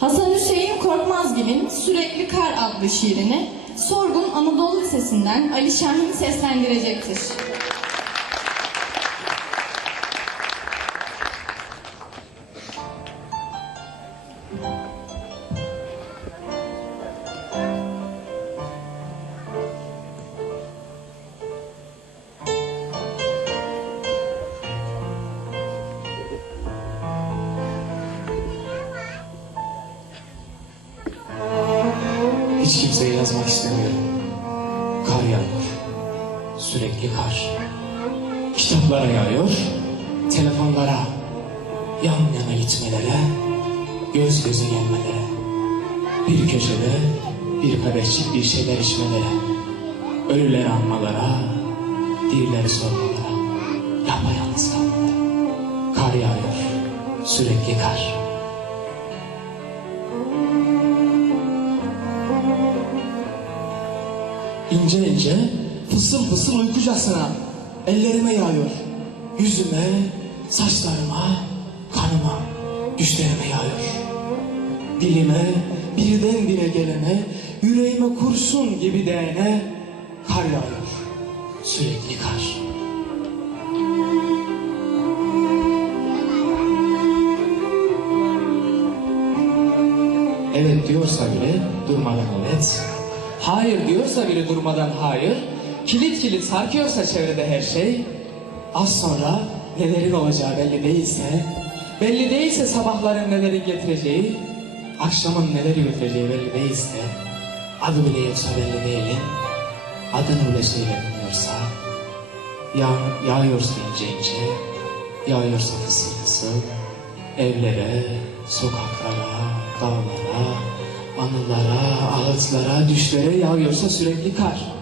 Hasan Hüseyin Korkmazgil'in Sürekli Kar adlı şiirini Sorgun Anadolu Lisesi'nden Ali Şahin seslendirecektir. Hiç kimseye yazmak istemiyorum. Kar yağıyor. Sürekli kar. Kitaplara yağıyor. Telefonlara. Yan yana gitmelere. Göz göze gelmelere. Bir köşede bir kadehçik bir şeyler içmelere. Ölüleri anmalara. Dirileri sormalara. Yapayalnız kalmalara. Kar yağıyor. Sürekli kar. İnce ince, fısıl fısıl uykucasına ellerime yağıyor. Yüzüme, saçlarıma, kanıma, düşlerime yağıyor. Dilime, birdenbire gelene, yüreğime kurşun gibi değene kar yağıyor. Sürekli kar. Evet diyorsa bile durmadan evet. Hayır diyorsa bile durmadan hayır. Kilit kilit sarkıyorsa çevrede her şey. Az sonra nelerin olacağı belli değilse, belli değilse sabahların nelerin getireceği, akşamın neleri götüreceği belli değilse, adı bile yoksa belli değilin, adını bile söylemiyorsa, yağ, yağıyorsa ince ince, yağıyorsa fısıl fısıl, evlere, sokaklara, dağlara, anılara, ağıtlara, düşlere yağıyorsa sürekli kar.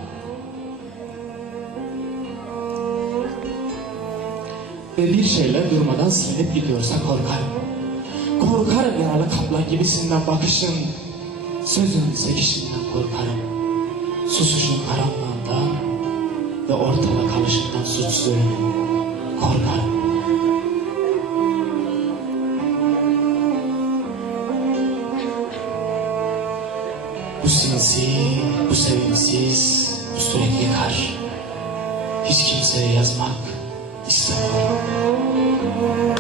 Ve bir şeyler durmadan silinip gidiyorsa korkarım. Korkarım yaralı kaplan gibisinden bakışın, sözün sekişinden korkarım. Susuşun karanlığından ve ortada kalışından suçsuzluğunun korkarım. Bu sinsi, bu sevimsiz, bu sürekli kar. Hiç kimseye yazmak istemiyorum.